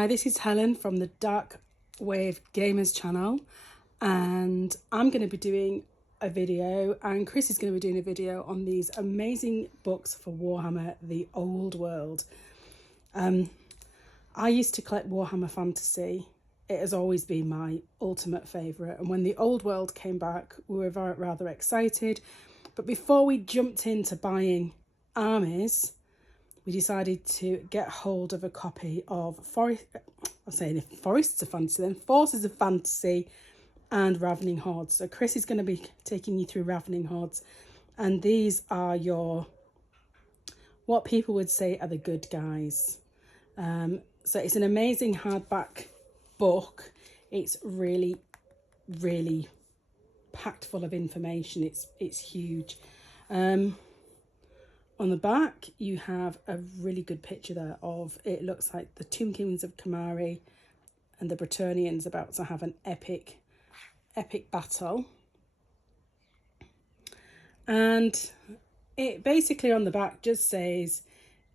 Hi, this is Helen from the Dark Wave Gamers channel, and I'm going to be doing a video, and Chris is going to be doing a video on these amazing books for Warhammer The Old World. I used to collect Warhammer Fantasy. It has always been my ultimate favourite, and when The Old World came back, we were rather excited. But before we jumped into buying armies, we decided to get hold of a copy of Forces of Fantasy and Ravening Hordes. So Chris is going to be taking you through Ravening Hordes, and these are what people would say are the good guys. So it's an amazing hardback book. It's really, really packed full of information. It's huge. On the back, you have a really good picture there of, it looks like the Tomb Kings of Kamari and the Bretonnians about to have an epic battle. And it basically on the back just says,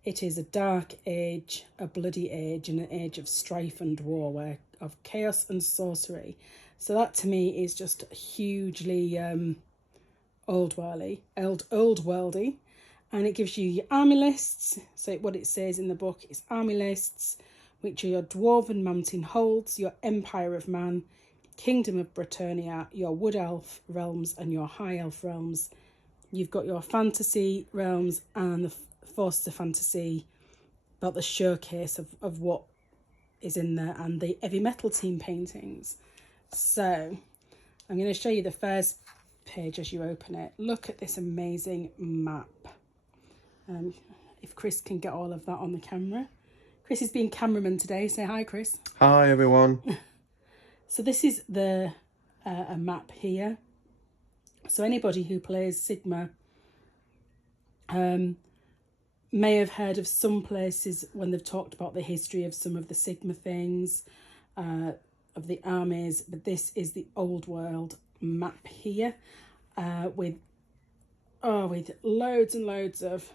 it is a dark age, a bloody age, and an age of strife and war, of chaos and sorcery. So that to me is just hugely old worldy. And it gives you your army lists. So what it says in the book is army lists, which are your Dwarven Mountain Holds, your Empire of Man, Kingdom of Bretonnia, your Wood Elf realms, and your High Elf realms. You've got your fantasy realms and the Forces of Fantasy, about the showcase of what is in there, and the heavy metal team paintings. So I'm going to show you the first page as you open it. Look at this amazing map. If Chris can get all of that on the camera. Chris is being cameraman today. Say hi, Chris. Hi, everyone. So this is the a map here. So anybody who plays Sigma may have heard of some places when they've talked about the history of some of the Sigma things, of the armies, but this is the Old World map here, with loads and loads of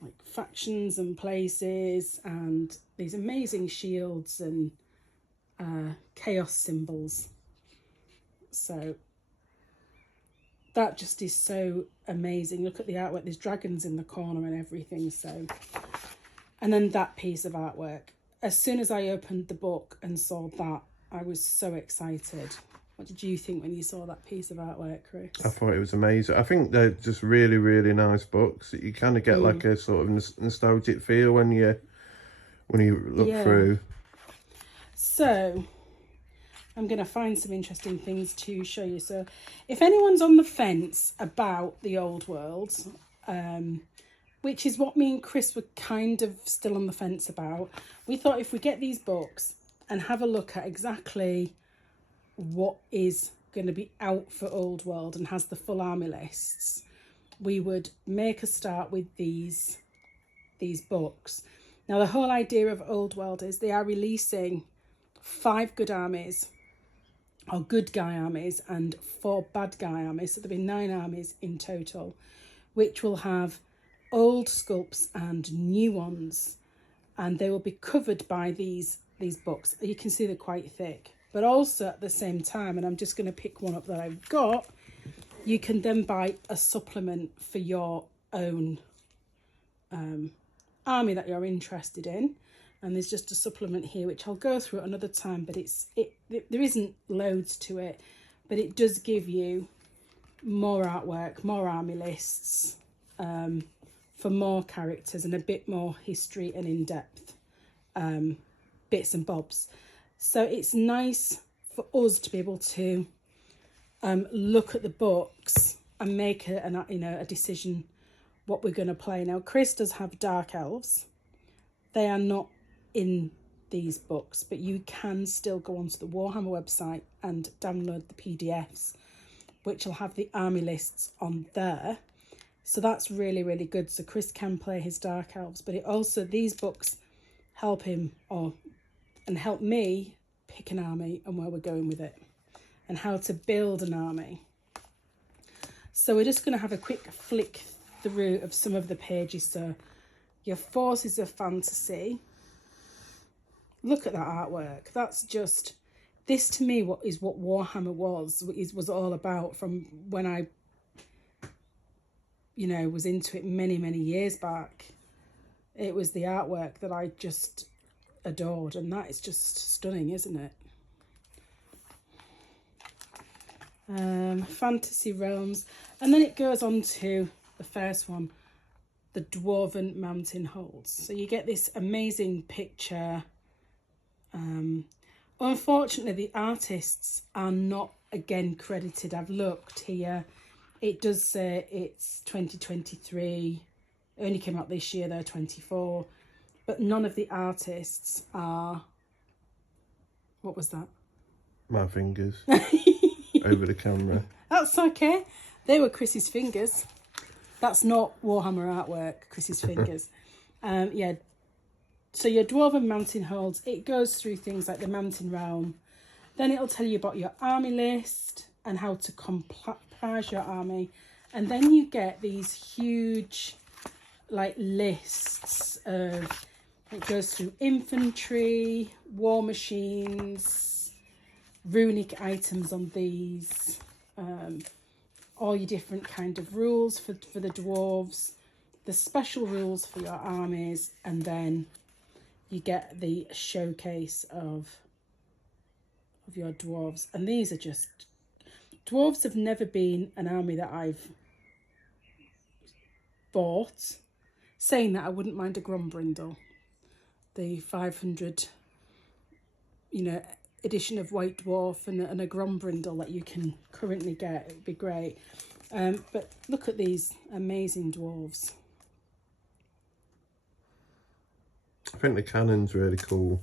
like factions and places and these amazing shields and chaos symbols. So that just is so amazing. Look at the artwork. There's dragons in the corner and everything. So, and then that piece of artwork. As soon as I opened the book and saw that, I was so excited. What did you think when you saw that piece of artwork, Chris? I thought it was amazing. I think they're just really, really nice books. You kind of get like a sort of nostalgic feel when you look through. So I'm going to find some interesting things to show you. So if anyone's on the fence about the Old World, which is what me and Chris were kind of still on the fence about, we thought if we get these books and have a look at exactly what is going to be out for Old World and has the full army lists, we would make a start with these books. Now the whole idea of Old World is they are releasing 5 good armies, or good guy armies, and 4 bad guy armies. So there'll be 9 armies in total, which will have old sculpts and new ones, and they will be covered by these books. You can see they're quite thick, but also at the same time, and I'm just going to pick one up that I've got, you can then buy a supplement for your own army that you're interested in. And there's just a supplement here, which I'll go through at another time, but there isn't loads to it, but it does give you more artwork, more army lists, for more characters and a bit more history and in-depth bits and bobs. So it's nice for us to be able to look at the books and make a decision what we're going to play. Now, Chris does have Dark Elves. They are not in these books, but you can still go onto the Warhammer website and download the PDFs, which will have the army lists on there. So that's really, really good. So Chris can play his Dark Elves, but it also, these books help him and help me pick an army and where we're going with it and how to build an army. So we're just going to have a quick flick through of some of the pages. So your Forces of Fantasy, look at that artwork. That's just, this to me what Warhammer was all about from when I, you know, was into it many years back. It was the artwork that I just adored, and that is just stunning, isn't it? Fantasy realms, and then it goes on to the first one, the Dwarven Mountain Holds. So you get this amazing picture. Unfortunately, the artists are not again credited. I've looked here. It does say it's 2023. It only came out this year, though, 24. But none of the artists are... What was that? My fingers. Over the camera. That's okay. They were Chris's fingers. That's not Warhammer artwork, Chris's fingers. Yeah. So your Dwarven Mountain Holds, it goes through things like the Mountain Realm. Then it'll tell you about your army list and how to comprise your army. And then you get these huge, like, lists of... It goes through infantry, war machines, runic items on these, all your different kind of rules for the dwarves, the special rules for your armies, and then you get the showcase of your dwarves. And these are just... Dwarves have never been an army that I've bought. Saying that, I wouldn't mind a Grombrindle. The 500, you know, edition of White Dwarf and a Grombrindle that you can currently get. It would be great. But look at these amazing dwarves. I think the cannon's really cool.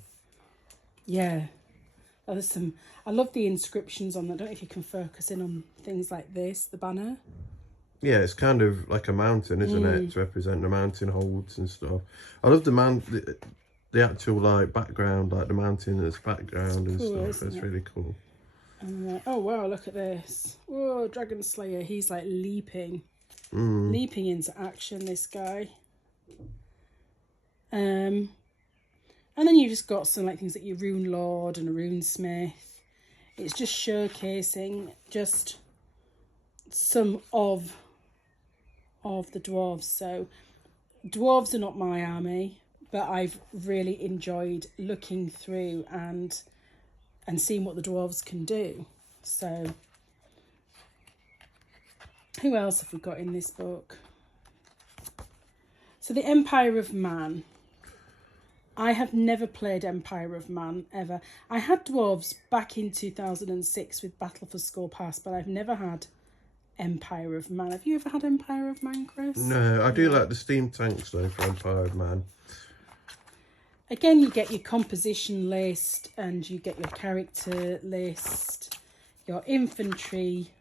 Yeah. Oh, there's some... I love the inscriptions on that. I don't know if you can focus in on things like this, the banner. Yeah, it's kind of like a mountain, isn't it? To represent the mountain holds and stuff. I love the actual, like, background, like the mountain as background and Cool, stuff. It's really cool. And oh wow, look at this. Whoa, Dragon Slayer. He's like leaping into action, this guy. And then you just got some, like, things like your Rune Lord and a Rune Smith. It's just showcasing just some of the dwarves. So dwarves are not my army, but I've really enjoyed looking through and seeing what the dwarves can do. So who else have we got in this book? So the Empire of Man. I have never played Empire of Man, ever. I had dwarves back in 2006 with Battle for Skull Pass, but I've never had Empire of Man. Have you ever had Empire of Man, Chris? No, I do like the steam tanks, though, for Empire of Man. Again, you get your composition list and you get your character list, your infantry.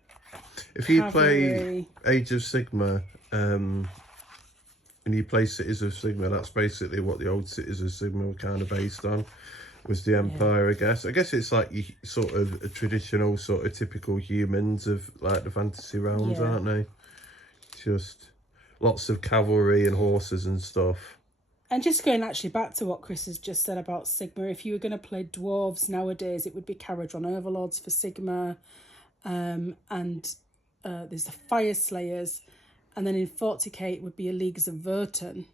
If you cavalry. play Age of Sigmar, and you play Cities of Sigmar, that's basically what the old Cities of Sigmar were kind of based on, was the Empire, I guess. I guess it's like sort of a traditional, sort of typical humans of, like, the fantasy realms, aren't they? Just lots of cavalry and horses and stuff. And just going actually back to what Chris has just said about Sigmar, if you were going to play dwarves nowadays, it would be Caradron Overlords for Sigmar, and there's the Fire Slayers, and then in 40k it would be a Leagues of Verton,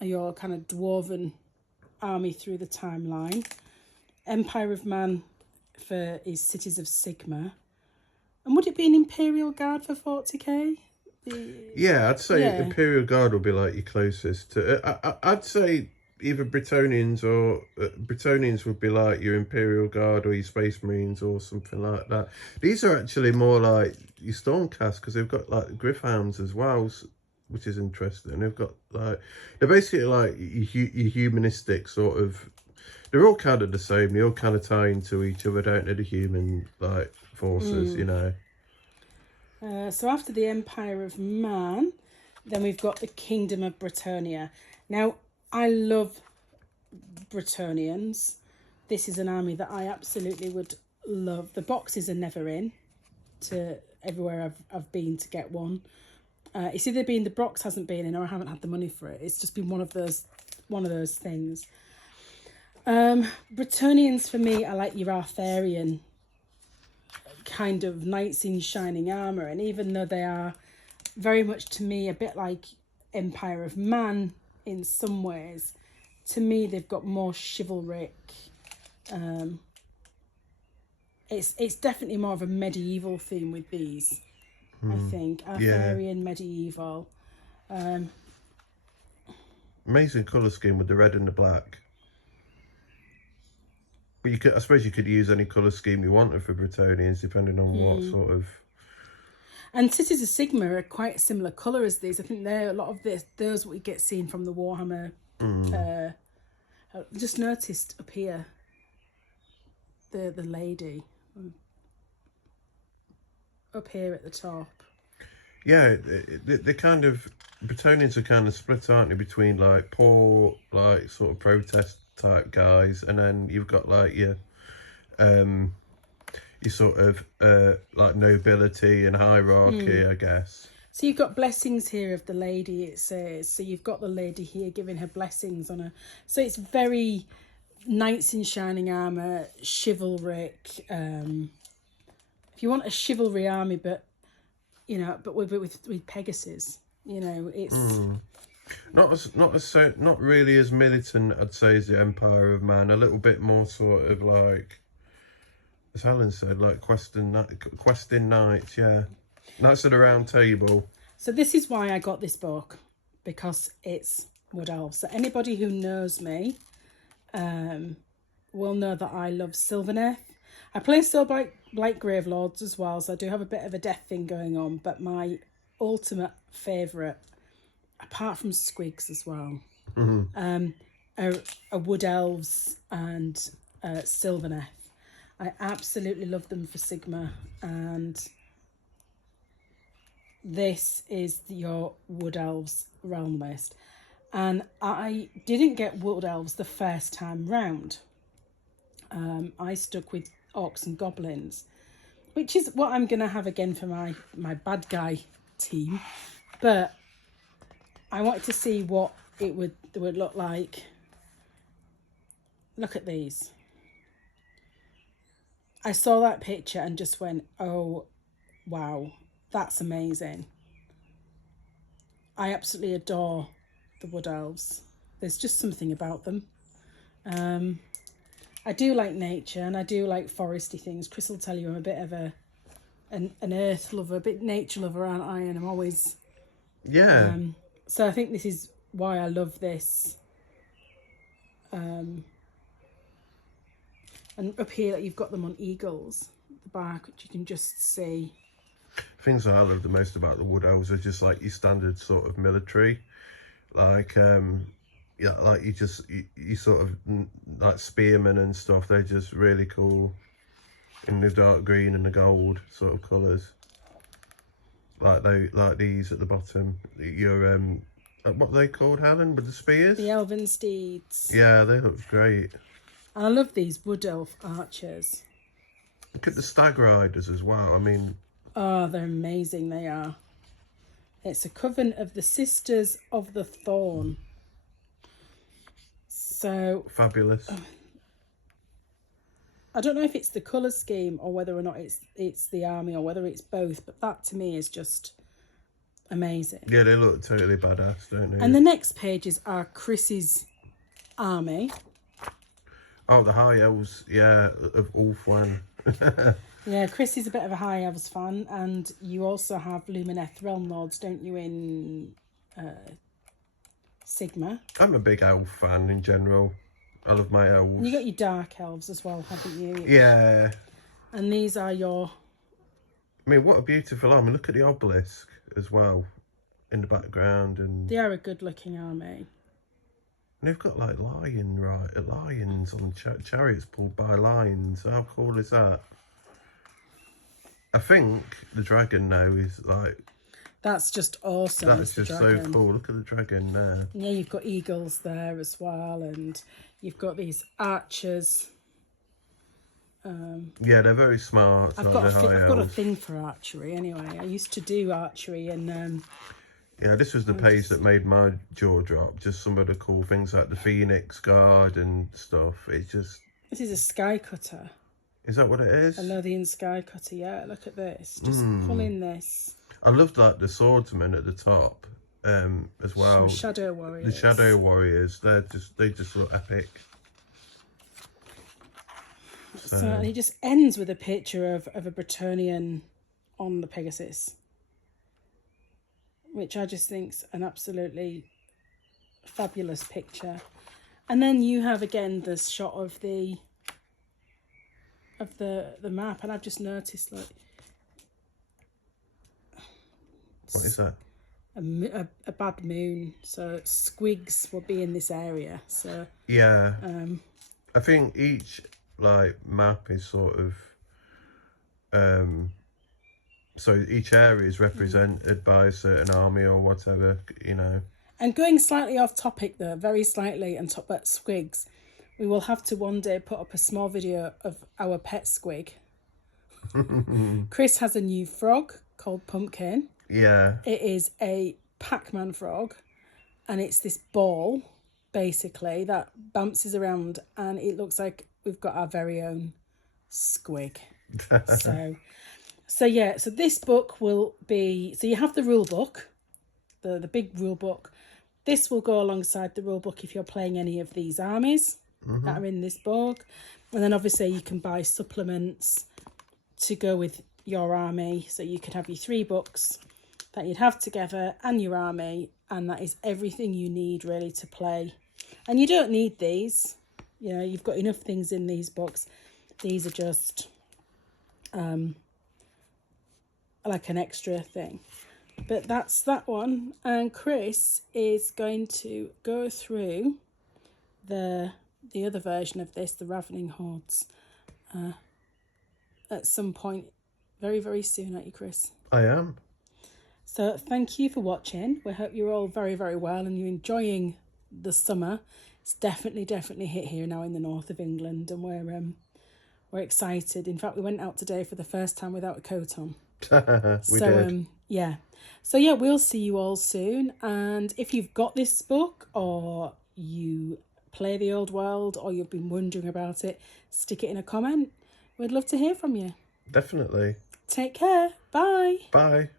your kind of dwarven army through the timeline. Empire of Man is Cities of Sigmar. And would it be an Imperial Guard for 40k? Yeah, I'd say Imperial Guard would be like your closest to... I'd say either Bretonnians or... Bretonnians would be like your Imperial Guard or your Space Marines or something like that. These are actually more like your Stormcast, because they've got, like, Gryph-hounds as well, which is interesting. They've got, like... They're basically like your humanistic sort of... They're all kind of the same. They all kind of tie into each other, don't they? The human, like, forces, you know. So after the Empire of Man, then we've got the Kingdom of Bretonnia. Now, I love Bretonnians. This is an army that I absolutely would love. The boxes are never in to everywhere I've been to get one. It's either been the box hasn't been in or I haven't had the money for it. It's just been one of those things. Bretonians for me are like your Arthurian kind of knights in shining armour, and even though they are very much to me a bit like Empire of Man in some ways, to me they've got more chivalric. It's definitely more of a medieval theme with these. I think Arthurian, medieval. Amazing colour scheme with the red and the black. But you could, I suppose, you could use any colour scheme you wanted for Bretonians, depending on what sort of. And Cities of Sigma are quite a similar colour as these. I think they're a lot of those we get seen from the Warhammer. I just noticed up here the lady up here at the top. Yeah, the kind of Bretonians are kind of split, aren't they, between like poor, like sort of protest type guys, and then you've got like your sort of like nobility and hierarchy, I guess. So you've got blessings here of the lady, it says. So you've got the lady here giving her blessings on her. So it's very knights in shining armour, chivalric. If you want a chivalry army, but you know, but with Pegasus, you know, it's not really as militant, I'd say, as the Empire of Man. A little bit more sort of like, as Helen said, like questing knights, yeah. Knights of the Round Table. So this is why I got this book, because it's Wood Elves. So anybody who knows me will know that I love Sylvaneth. I play Soulblight Gravelords as well, so I do have a bit of a death thing going on, but my ultimate favourite, apart from Squigs as well, are Wood Elves and Sylvaneth. I absolutely love them for Sigma, and this is your Wood Elves realm list. And I didn't get Wood Elves the first time round. I stuck with Orcs and Goblins, which is what I'm going to have again for my bad guy team. But I wanted to see what it would look like. Look at these. I saw that picture and just went, oh, wow, that's amazing. I absolutely adore the Wood Elves. There's just something about them. I do like nature and I do like foresty things. Chris will tell you I'm a bit of an earth lover, a bit nature lover, aren't I? And I'm always... Yeah. So I think this is why I love this. And up here, you've got them on eagles, the back, which you can just see. Things that I love the most about the Wood Elves are just like your standard sort of military, like yeah, like you sort of like spearmen and stuff. They're just really cool in the dark green and the gold sort of colours. Like these at the bottom. Your what are they called, Helen? With the spears? The Elven Steeds. Yeah, they look great. And I love these Wood Elf archers. Look at the stag riders as well. I mean, oh, they're amazing. They are. It's a coven of the Sisters of the Thorn. So fabulous. I don't know if it's the colour scheme or whether or not it's the army or whether it's both, but that to me is just amazing. Yeah, they look totally badass, don't they? And the next pages are Chris's army. Oh, the High Elves, yeah, of Ulfwan. Yeah, Chris is a bit of a High Elves fan, and you also have Lumineth Realm Lords, don't you, in Sigma? I'm a big elf fan in general. I love my elves. And you got your Dark Elves as well, haven't you? Yeah. And these are your... I mean, what a beautiful army. Look at the obelisk as well in the background. And they are a good-looking army. And they've got like lions on chariots pulled by lions. How cool is that? I think the dragon now is like... That's just awesome. That's just so cool. Look at the dragon there. Yeah, you've got eagles there as well, and you've got these archers. Yeah, they're very smart. I've got a thing for archery anyway. I used to do archery and Yeah, this was the page that made my jaw drop. Just some of the cool things like the Phoenix Guard and stuff. It's just... This is a sky cutter. Is that what it is? A Lothian sky cutter, yeah. Look at this. Just pulling this. I loved like the swordsman at the top as well. Some shadow warriors. The shadow warriors, they just look epic. So and it just ends with a picture of a Bretonian on the Pegasus, which I just think's an absolutely fabulous picture. And then you have again the shot of the map, and I've just noticed, like, what is that? A bad moon, so squigs will be in this area. So yeah, I think each like map is sort of so each area is represented by a certain army or whatever, you know. And going slightly off topic though, very slightly, and talk about squigs, we will have to one day put up a small video of our pet squig. Chris has a new frog called Pumpkin. Yeah. It is a Pac-Man frog, and it's this ball, basically, that bounces around, and it looks like we've got our very own squig. So yeah, so this book will be... So you have the rule book, the big rule book. This will go alongside the rule book if you're playing any of these armies that are in this book. And then obviously you can buy supplements to go with your army. So you could have your 3 books that you'd have together and your army. And that is everything you need really to play. And you don't need these. You know, you've got enough things in these books. These are just like an extra thing. But that's that one. And Chris is going to go through the other version of this, the Ravening Hordes, at some point very, very soon, aren't you, Chris? I am. So thank you for watching. We hope you're all very, very well and you're enjoying the summer. It's definitely hit here now in the north of England, and we're excited. In fact, we went out today for the first time without a coat on. We did. Yeah. So yeah, we'll see you all soon. And if you've got this book, or you play The Old World, or you've been wondering about it, stick it in a comment. We'd love to hear from you. Definitely. Take care. Bye. Bye.